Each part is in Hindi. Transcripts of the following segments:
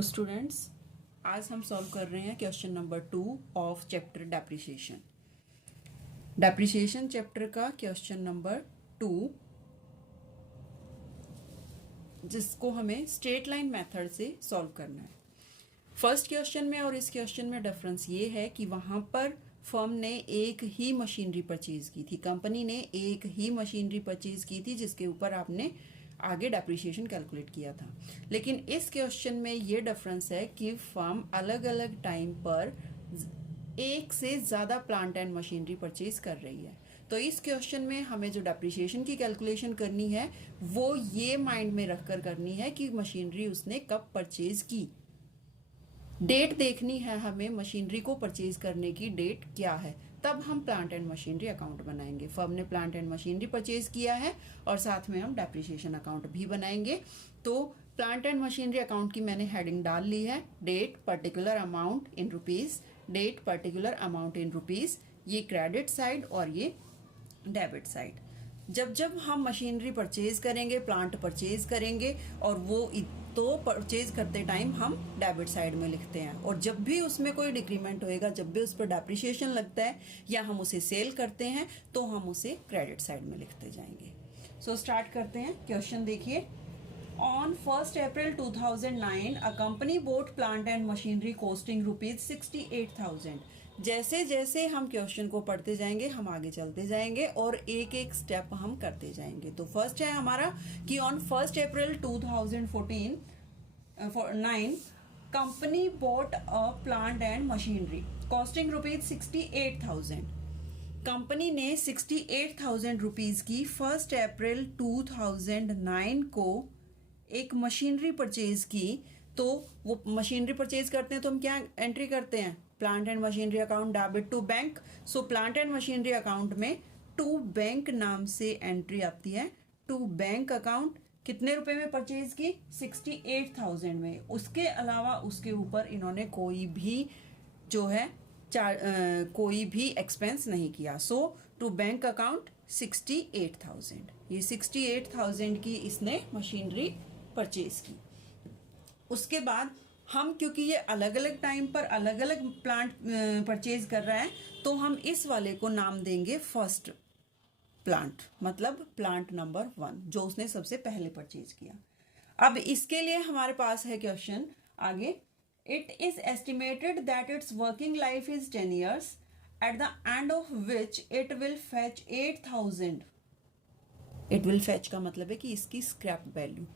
हेलो स्टूडेंट्स, आज हम सॉल्व कर रहे हैं question number 2 of chapter depreciation chapter का क्वेश्चन नंबर 2, जिसको हमें स्ट्रेट लाइन मेथड से सॉल्व करना है। फर्स्ट क्वेश्चन में और इस क्वेश्चन में डिफरेंस ये है कि वहाँ पर फर्म ने एक ही मशीनरी परचेज की थी, कंपनी ने एक ही मशीनरी परचेज की थी जिसके ऊपर आपने आगे डेप्रिसिएशन कैलकुलेट किया था। लेकिन इस क्वेश्चन में ये डिफरेंस है कि फर्म अलग अलग टाइम पर एक से ज़्यादा प्लांट एंड मशीनरी परचेज कर रही है। तो इस क्वेश्चन में हमें जो डेप्रिसिएशन की कैलकुलेशन करनी है वो ये माइंड में रखकर करनी है कि मशीनरी उसने कब परचेज की, डेट देखनी है हमें, मशीनरी को परचेज करने की डेट क्या है, तब हम प्लांट एंड मशीनरी अकाउंट बनाएंगे। फर्म ने प्लांट एंड मशीनरी परचेज किया है और साथ में हम डेप्रिसिएशन अकाउंट भी बनाएंगे। तो प्लांट एंड मशीनरी अकाउंट की मैंने हेडिंग डाल ली है, date particular amount in rupees, date particular amount in rupees, ये क्रेडिट साइड और ये डेबिट साइड। जब जब हम मशीनरी परचेज करेंगे, प्लांट परचेज करेंगे और वो तो परचेज करते टाइम हम डेबिट साइड में लिखते हैं, और जब भी उसमें कोई डिक्रीमेंट होएगा, जब भी उस पर डेप्रिसिएशन लगता है या हम उसे सेल करते हैं तो हम उसे क्रेडिट साइड में लिखते जाएंगे। सो स्टार्ट करते हैं। क्वेश्चन देखिए, on 1 April 2009 a company boat plant and machinery costing ₹68,000। जैसे जैसे हम क्वेश्चन को पढ़ते जाएंगे हम आगे चलते जाएंगे और एक एक स्टेप हम करते जाएंगे। तो फर्स्ट है हमारा कि on 1 April 2009 company boat a plant and machinery costing ₹68,000। Company ने 68,000 रुपीज की 1 अप्रैल 2009 को एक मशीनरी परचेज की। तो वो मशीनरी परचेज करते हैं तो हम क्या एंट्री करते हैं, plant and machinery account debit to bank. So plant and machinery account में टू बैंक नाम से एंट्री आती है। टू बैंक अकाउंट कितने रुपए में परचेज की, 68,000 में। उसके अलावा उसके ऊपर इन्होंने कोई भी जो है कोई भी एक्सपेंस नहीं किया। सो टू बैंक अकाउंट 68,000, ये 68,000 की इसने मशीनरी परचेज की। उसके बाद हम, क्योंकि ये अलग अलग टाइम पर अलग अलग प्लांट परचेज कर रहा है, तो हम इस वाले को नाम देंगे फर्स्ट प्लांट, मतलब प्लांट नंबर 1 जो उसने सबसे पहले परचेज किया। अब इसके लिए हमारे पास है क्वेश्चन आगे, it is estimated that it's working life is 10 years eight the end of which it will fetch 8,000। It will fetch का मतलब है कि इसकी स्क्रैप वैल्यू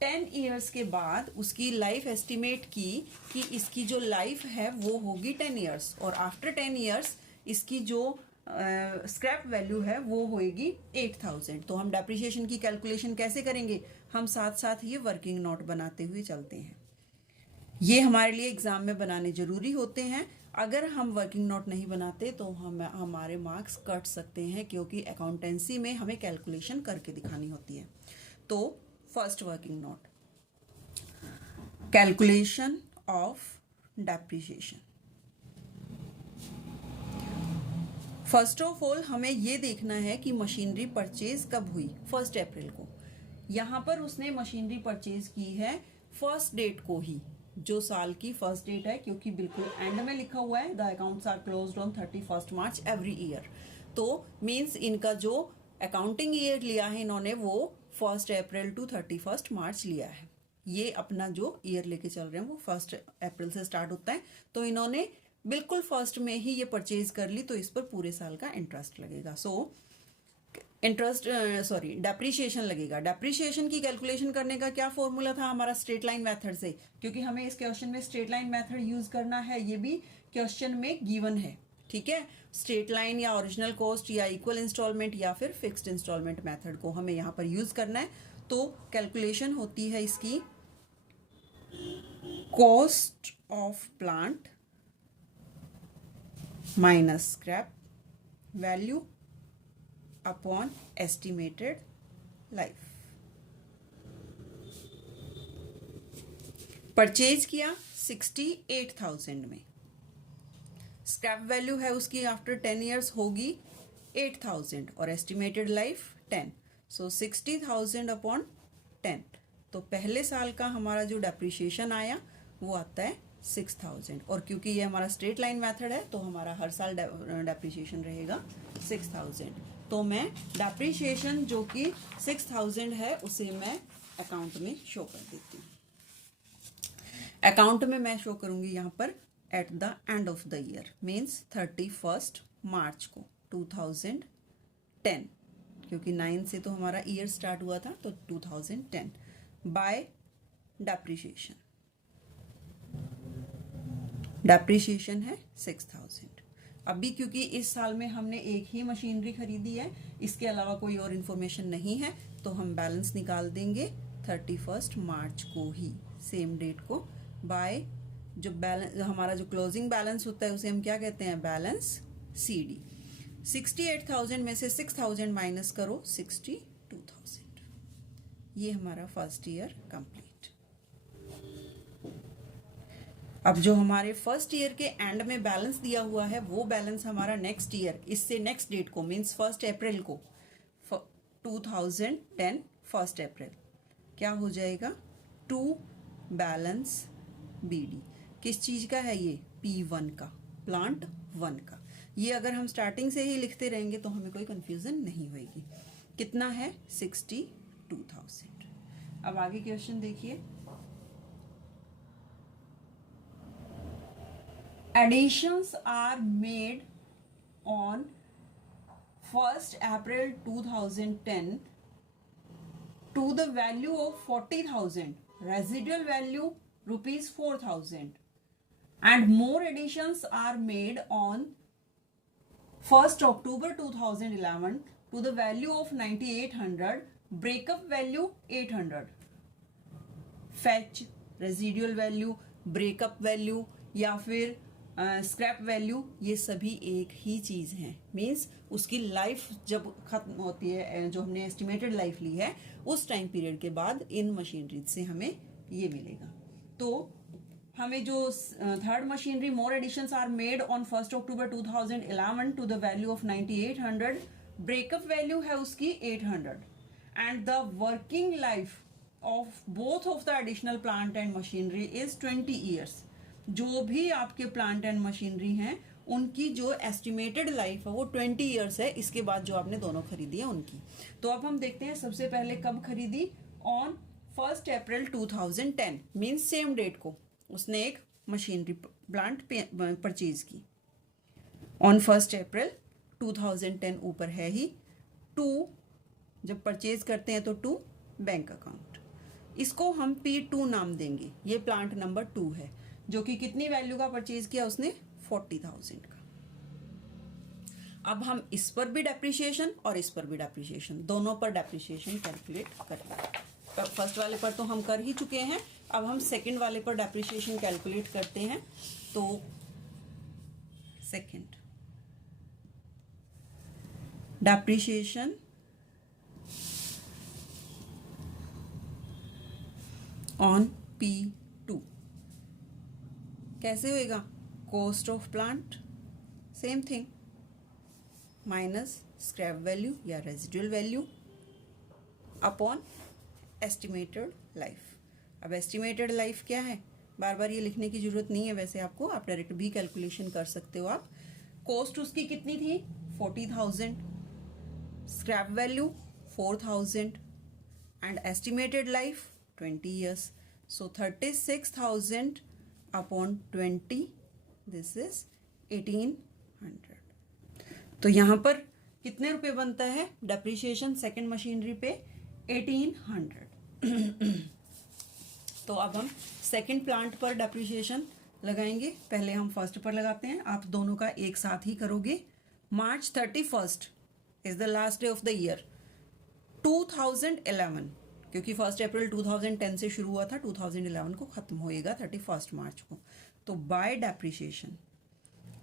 10 years के बाद उसकी लाइफ एस्टिमेट की कि इसकी जो लाइफ है वो होगी 10 years, और आफ्टर 10 years इसकी जो स्क्रैप वैल्यू है वो होएगी 8,000। तो हम डेप्रिसिएशन की कैलकुलेशन कैसे करेंगे, हम साथ साथ ये वर्किंग नोट बनाते हुए चलते हैं। ये हमारे लिए एग्जाम में बनाने जरूरी होते हैं। अगर हम वर्किंग नोट नहीं बनाते तो हमारे मार्क्स कट सकते हैं, क्योंकि अकाउंटेंसी में हमें कैलकुलेशन करके दिखानी होती है। तो first working note, calculation of depreciation. First of all हमें ये देखना है कि मशीनरी परचेज कब हुई, 1 अप्रैल को। यहां पर उसने मशीनरी परचेज की है फर्स्ट डेट को ही, जो साल की फर्स्ट डेट है, क्योंकि बिल्कुल एंड में लिखा हुआ है the accounts are closed on 31 March every year. तो मीन्स इनका जो अकाउंटिंग ईयर लिया है इन्होंने वो 1 अप्रैल टू 31 मार्च लिया है। ये अपना जो ईयर लेके चल रहे हैं वो 1 अप्रैल से स्टार्ट होता है। तो इन्होंने बिल्कुल फर्स्ट में ही ये परचेज कर ली, तो इस पर पूरे साल का इंटरेस्ट लगेगा। सो डेप्रिसिएशन लगेगा। डेप्रिसिएशन की कैलकुलेशन करने का क्या फॉर्मूला था हमारा, स्ट्रेट लाइन मेथड से, क्योंकि हमें इस क्वेश्चन में स्ट्रेट लाइन मेथड यूज करना है। ये भी क्वेश्चन में गिवन है, ठीक है। स्ट्रेट लाइन या ओरिजिनल कॉस्ट या इक्वल इंस्टॉलमेंट या फिर फिक्स्ड इंस्टॉलमेंट मेथड को हमें यहाँ पर यूज करना है। तो कैलकुलेशन होती है इसकी, cost of plant minus scrap value upon estimated life. Purchase किया 68,000 में, स्क्रैप वैल्यू है उसकी आफ्टर 10 years होगी 8,000 और एस्टिमेटेड लाइफ 10। सो 60,000 अपॉन 10 तो पहले साल का हमारा जो डेप्रिसिएशन आया वो आता है 6000, और क्योंकि ये हमारा स्ट्रेट लाइन मेथड है तो हमारा हर साल डेप्रिसिएशन रहेगा 6000। तो मैं डेप्रिसिएशन जो कि 6000 है उसे मैं अकाउंट में शो कर देती हूँ। अकाउंट में मैं शो करूंगी यहाँ पर eight the end of the year, means 31 मार्च को 2010, क्योंकि 9 से तो हमारा ईयर स्टार्ट हुआ था, तो 2010 बाय डेप्रिसिएशन। डेप्रिसिएशन है 6000। अभी क्योंकि इस साल में हमने एक ही मशीनरी खरीदी है, इसके अलावा कोई और इन्फॉर्मेशन नहीं है, तो हम बैलेंस निकाल देंगे 31 मार्च को ही, सेम डेट को, बाय जो बैलेंस हमारा जो क्लोजिंग बैलेंस होता है उसे हम क्या कहते हैं, बैलेंस CD। 68,000 में से 6,000 माइनस करो, 62,000। ये हमारा फर्स्ट ईयर कंप्लीट। अब जो हमारे फर्स्ट ईयर के एंड में बैलेंस दिया हुआ है वो बैलेंस हमारा नेक्स्ट ईयर, इससे नेक्स्ट डेट को, मीन्स 1 अप्रैल को, 2010 1 अप्रैल क्या हो जाएगा, टू बैलेंस BD। किस चीज का है ये, P1 का, प्लांट 1 का। ये अगर हम स्टार्टिंग से ही लिखते रहेंगे तो हमें कोई कंफ्यूजन नहीं होगी। कितना है, 62,000। अब आगे क्वेश्चन देखिए, additions are made on 1 April 2010 to the value of 40,000, residual value rupees 4,000, and more additions are made on 1 October 2011 to the value of 9,800, breakup value 800। fetch, residual value, breakup value या फिर स्क्रैप वैल्यू, ये सभी एक ही चीज है। मीन्स उसकी लाइफ जब खत्म होती है, जो हमने एस्टिमेटेड लाइफ ली है, उस टाइम पीरियड के बाद इन मशीनरी से हमें ये मिलेगा। तो हमें जो third machinery, more additions are made on 1 October 2011 to the value of 9,800, breakup value है उसकी 800, and the working life of both of the additional plant and machinery is 20 years. जो भी आपके प्लांट एंड मशीनरी हैं उनकी जो एस्टिमेटेड लाइफ है वो 20 ईयर्स है, इसके बाद जो आपने दोनों खरीदी है उनकी। तो अब हम देखते हैं सबसे पहले कब खरीदी, on 1 April 2010, means same date को उसने एक मशीनरी प्लांट परचेज की ऑन 1 अप्रैल 2010। ऊपर है ही 2, जब परचेज करते हैं तो 2 बैंक अकाउंट, इसको हम P2 नाम देंगे। ये प्लांट नंबर 2 है, जो कि कितनी वैल्यू का परचेज किया उसने, 40,000 का। अब हम इस पर भी डेप्रिसिएशन और इस पर भी डेप्रिसिएशन, दोनों पर डेप्रिसिएशन कैलकुलेट करेंगे। फर्स्ट वाले पर तो हम कर ही चुके हैं, अब हम सेकंड वाले पर डेप्रिसिएशन कैलकुलेट करते हैं। तो सेकंड डेप्रिसिएशन ऑन P2 कैसे होएगा, cost of plant same thing minus scrap value या residual value upon estimated life. अब एस्टिमेटेड लाइफ क्या है, बार बार ये लिखने की जरूरत नहीं है वैसे आपको, आप डायरेक्ट भी कैलकुलेशन कर सकते हो आप। कॉस्ट उसकी कितनी थी, 40,000, scrap value 4,000 and estimated life 20 years. So 36,000 upon 20, this is 1,800। तो यहां पर कितने रुपए बनता है डेप्रिसिएशन सेकंड मशीनरी पे, 1,800। तो अब हम सेकंड प्लांट पर डेप्रिसिएशन लगाएंगे, पहले हम फर्स्ट पर लगाते हैं, आप दोनों का एक साथ ही करोगे। मार्च 31 is the last day of the year 2011, क्योंकि 1 अप्रैल 2010 से शुरू हुआ था, 2011 को खत्म होएगा 31 मार्च को। तो बाय डेप्रिसिएशन,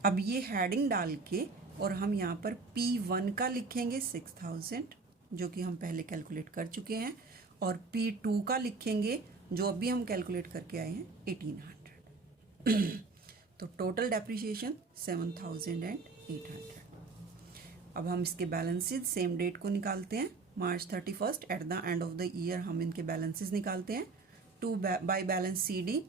अब ये हेडिंग डाल के और हम यहाँ पर P1 का लिखेंगे 6,000, जो कि हम पहले कैलकुलेट कर चुके हैं, और P2 का लिखेंगे जो अभी हम कैलकुलेट करके आए हैं 1,800। तो टोटल डेप्रिसिएशन 7,800। अब हम इसके बैलेंसेज सेम डेट को निकालते हैं, March 31 at the end of the year हम इनके बैलेंसेस निकालते हैं। To by balance c d,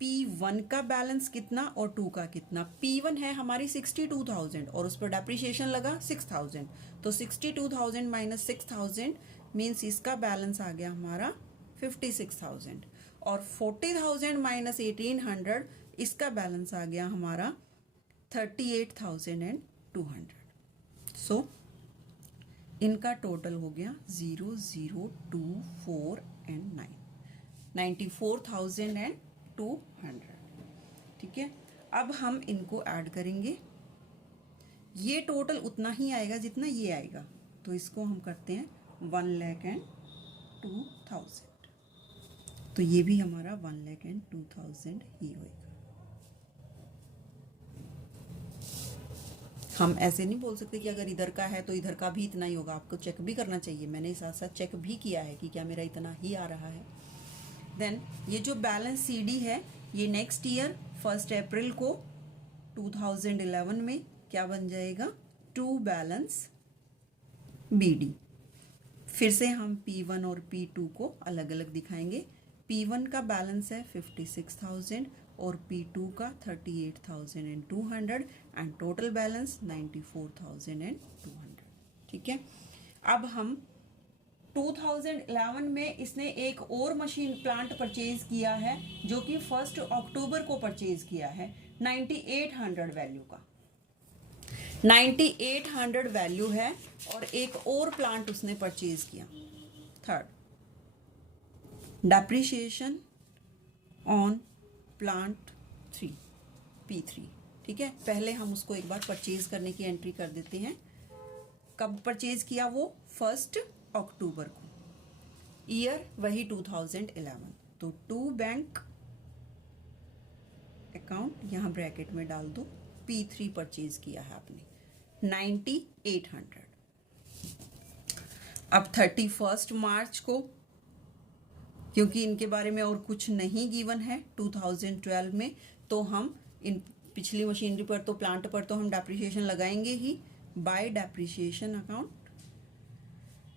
P1 का बैलेंस कितना और 2 का कितना। P1 है हमारी 62,000 और उस पर डेप्रिसिएशन लगा 6,000, तो 62,000 माइनस 6,000 मीन्स इसका बैलेंस आ गया हमारा 56,000 और 40,000 माइनस 1,800 इसका बैलेंस आ गया हमारा 38,200। सो इनका टोटल हो गया 0, 0, 2, 4 एंड 9, 94,200। ठीक है, अब हम इनको ऐड करेंगे। ये टोटल उतना ही आएगा जितना ये आएगा, तो इसको हम करते हैं 1,02,000, तो ये भी हमारा 1,02,000 ही होगा। हम ऐसे नहीं बोल सकते कि अगर इधर का है तो इधर का भी इतना ही होगा, आपको चेक भी करना चाहिए। मैंने साथ साथ चेक भी किया है कि क्या मेरा इतना ही आ रहा है। देन ये जो बैलेंस सीडी है ये नेक्स्ट ईयर 1 अप्रैल को 2011 में क्या बन जाएगा, टू बैलेंस बीडी। फिर से हम P1 और P2 को अलग अलग दिखाएंगे। P1 का बैलेंस है 56,000 और P2 का 38,200 एंड टोटल बैलेंस 94,200। ठीक है, अब हम 2011 में इसने एक और मशीन प्लांट परचेज किया है जो कि 1 अक्टूबर को परचेज किया है 9800 वैल्यू का। 9800 वैल्यू है और एक और प्लांट उसने परचेज किया। Third, depreciation on plant 3 P3। ठीक है, पहले हम उसको एक बार परचेज करने की एंट्री कर देते हैं। कब परचेज किया वो, 1 अक्टूबर को, ईयर वही 2011। तो टू बैंक अकाउंट यहां ब्रैकेट में डाल दो, P3 परचेज किया है आपने 9800। अब 31 मार्च को, क्योंकि इनके बारे में और कुछ नहीं गिवन है 2012 में, तो हम इन पिछली मशीनरी पर तो प्लांट पर तो हम डेप्रिसिएशन लगाएंगे ही। By depreciation account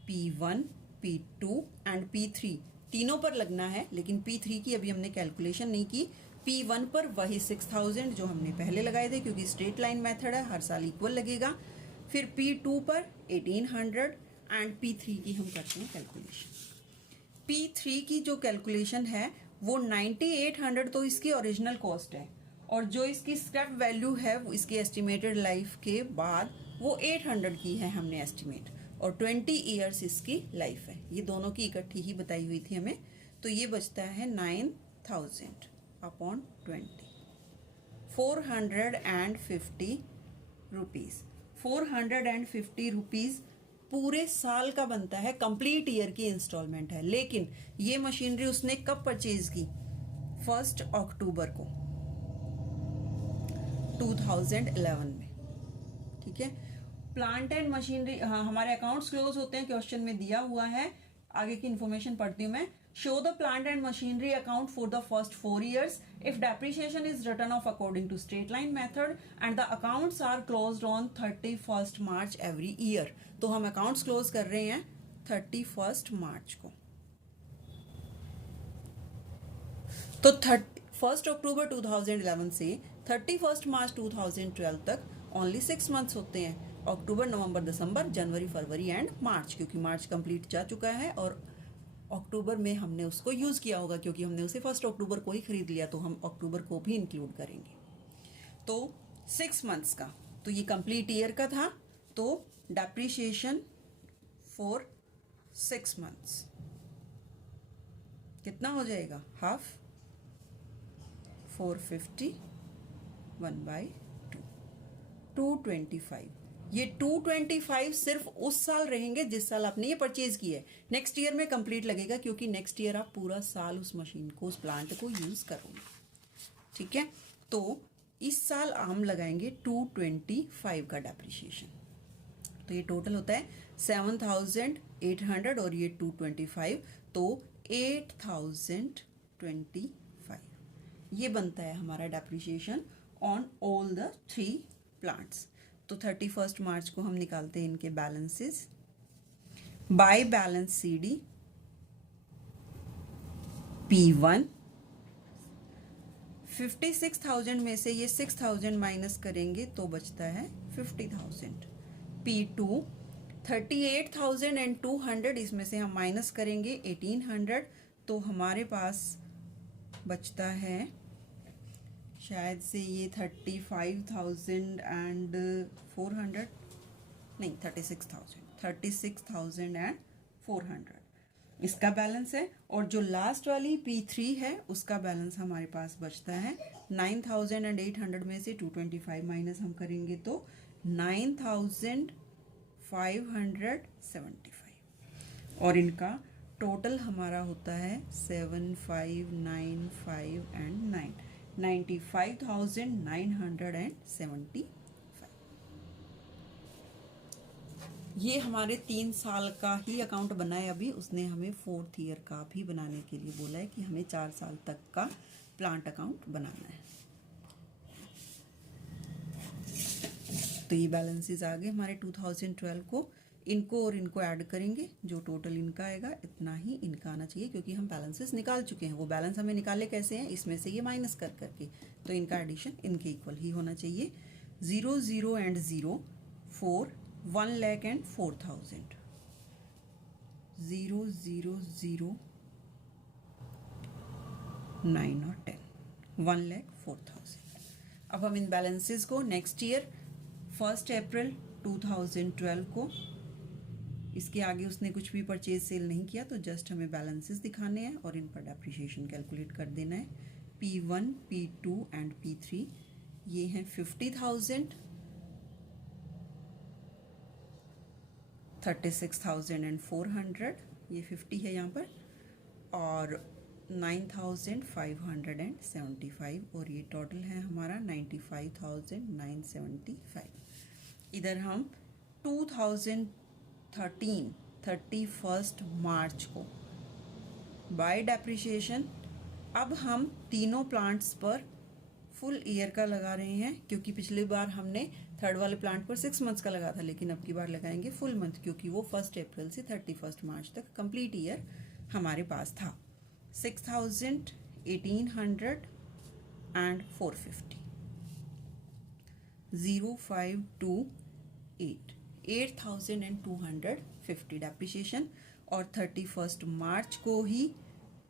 P1, P2 and P3 तीनों पर लगना है, लेकिन P3 की अभी हमने कैलकुलेशन नहीं की। P1 पर वही 6,000 जो हमने पहले लगाए थे, क्योंकि स्ट्रेट लाइन मेथड है, हर साल इक्वल लगेगा। फिर P2 पर 1,800 एंड P3 की हम करते हैं कैलकुलेशन। P3 की जो कैलकुलेशन है वो 9800 तो इसकी ओरिजिनल कॉस्ट है, और जो इसकी स्क्रैप वैल्यू है वो इसकी एस्टिमेटेड लाइफ के बाद वो 800 की है हमने एस्टिमेट, और 20 ईयर्स इसकी लाइफ है। ये दोनों की इकट्ठी ही बताई हुई थी हमें, तो ये बचता है 9,000 अपॉन 20, 450 रुपीज़। 450 रुपीज़ पूरे साल का बनता है, कंप्लीट ईयर की इंस्टॉलमेंट है। लेकिन ये मशीनरी उसने कब परचेज की, 1 अक्टूबर को 2011 में। ठीक है, प्लांट एंड मशीनरी, हाँ हमारे अकाउंट्स क्लोज होते हैं, क्वेश्चन में दिया हुआ है। आगे की इंफॉर्मेशन पढ़ती हूँ मैं। Show the plant and machinery account for the first 4 years if depreciation is written off according to straight line method and the accounts are closed on 31st March every year। तो हम अकाउंट्स क्लोज कर रहे हैं 31 मार्च को। तो 1 अक्टूबर 2011 से 31 मार्च 2012 तक ओनली 6 मंथ्स होते हैं, अक्टूबर, नवंबर, दिसंबर, जनवरी, फरवरी एंड मार्च, क्योंकि मार्च कंप्लीट जा चुका है और अक्टूबर में हमने उसको यूज़ किया होगा, क्योंकि हमने उसे 1 अक्टूबर को ही खरीद लिया, तो हम अक्टूबर को भी इंक्लूड करेंगे। तो 6 मंथ्स का, तो ये कंप्लीट ईयर का था, तो डेप्रिसिएशन फॉर 6 मंथ्स कितना हो जाएगा, हाफ, 450 1/2, 225। ये 225 सिर्फ उस साल रहेंगे जिस साल आपने ये परचेज की है। नेक्स्ट ईयर में कंप्लीट लगेगा, क्योंकि नेक्स्ट ईयर आप पूरा साल उस मशीन को, उस प्लांट को यूज करोगे। ठीक है, तो इस साल हम लगाएंगे 225 का डेप्रिसिएशन, तो ये टोटल होता है 7,800 और ये 225, तो 8,025 ये बनता है हमारा depreciation on all the 3 plants. तो 31 मार्च को हम निकालते हैं इनके balances. By balance CD P1 56,000 में से ये 6,000 माइनस करेंगे तो बचता है 50,000। P2 38,200 इसमें से हम माइनस करेंगे 1,800 तो हमारे पास बचता है शायद से ये 35,400 नहीं 36,400 इसका बैलेंस है। और जो लास्ट वाली P3 है उसका बैलेंस हमारे पास बचता है 9,800 में से 225 माइनस हम करेंगे तो 9,575 और इनका टोटल हमारा होता है 7,595 एंड 95,975। ये हमारे 3 साल का ही अकाउंट बना है अभी। उसने हमें 4th ईयर का भी बनाने के लिए बोला है कि हमें 4 साल तक का प्लांट अकाउंट बनाना है। तो ये बैलेंसेस आ गए हमारे 2012 को। इनको और इनको ऐड करेंगे, जो टोटल इनका आएगा इतना ही इनका आना चाहिए, क्योंकि हम बैलेंसेस निकाल चुके हैं। वो बैलेंस हमें निकाले कैसे हैं, इसमें से ये माइनस कर करके, तो इनका एडिशन इनके इक्वल ही होना चाहिए। 0 0 एंड 0 4 1 लाख एंड 4,000 0 0 0 9 और 10 1 लाख 4,000। अब हम इन बैलेंसेस को नेक्स्ट ईयर 1 अप्रैल 2012 को, इसके आगे उसने कुछ भी परचेज सेल नहीं किया, तो जस्ट हमें बैलेंसेस दिखाने हैं और इन पर डेप्रिसिएशन कैलकुलेट कर देना है। P1 P2 एंड P3 ये हैं 50,000 36,400 ये 50 है यहाँ पर, और 9,575 और ये टोटल है हमारा 95,975। इधर हम 2013 31 मार्च को बाय डेप्रिसिएशन, अब हम तीनों प्लांट्स पर फुल ईयर का लगा रहे हैं, क्योंकि पिछली बार हमने थर्ड वाले प्लांट पर 6 मंथ्स का लगा था, लेकिन अब की बार लगाएंगे फुल मंथ, क्योंकि वो 1 अप्रैल से 31 मार्च तक कंप्लीट ईयर हमारे पास था। 6,000 1,800 एंड 450 0528 8,250 डेप्रिसिएशन। और 31 मार्च को ही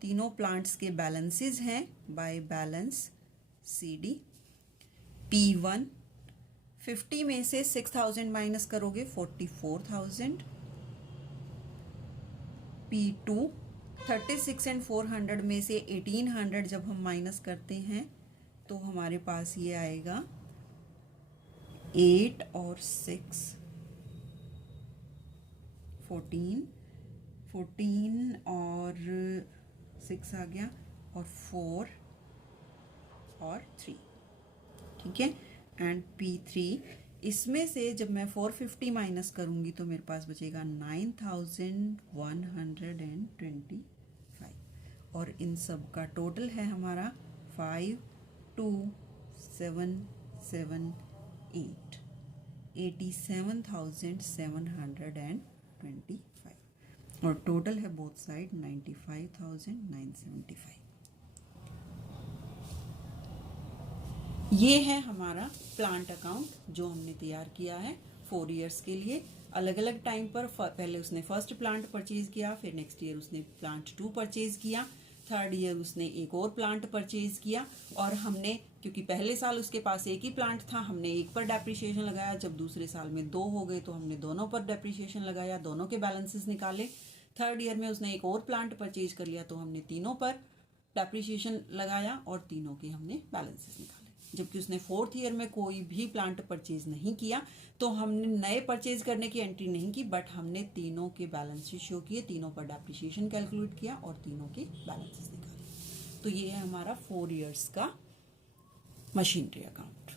तीनों प्लांट्स के बैलेंसेस हैं बाय बैलेंस CD। P1 50 में से 6,000 माइनस करोगे 44,000। P2 36 एंड 400 में से 1,800 जब हम माइनस करते हैं तो हमारे पास ये आएगा 8 और 6 14 और 6 आ गया, और 4 और 3, ठीक है। एंड P3 इसमें से जब मैं 450 माइनस करूंगी तो मेरे पास बचेगा 9,125, और इन सब का टोटल है हमारा 5,2,778 87,725, और टोटल है बोथ साइड 95,975। ये है हमारा प्लांट अकाउंट जो हमने तैयार किया है 4 इयर्स के लिए। अलग अलग टाइम पर पहले उसने फर्स्ट प्लांट परचेज किया, फिर नेक्स्ट ईयर उसने प्लांट 2 परचेज किया, थर्ड ईयर उसने एक और प्लांट परचेज किया, और हमने, क्योंकि पहले साल उसके पास एक ही प्लांट था, हमने एक पर डेप्रिसिएशन लगाया। जब दूसरे साल में 2 हो गए तो हमने दोनों पर डेप्रिसिएशन लगाया, दोनों के बैलेंसेस निकाले। थर्ड ईयर में उसने एक और प्लांट परचेज कर लिया तो हमने तीनों पर डेप्रिसिएशन लगाया और तीनों के हमने बैलेंसेस निकाले। जबकि उसने 4th ईयर में कोई भी प्लांट परचेज नहीं किया, तो हमने नए परचेज करने की एंट्री नहीं की, बट हमने तीनों के बैलेंसेस शो किए, तीनों पर डेप्रिसिएशन कैलकुलेट किया और तीनों के बैलेंसेस निकाले। तो ये है हमारा 4 इयर्स का मशीनरी अकाउंट।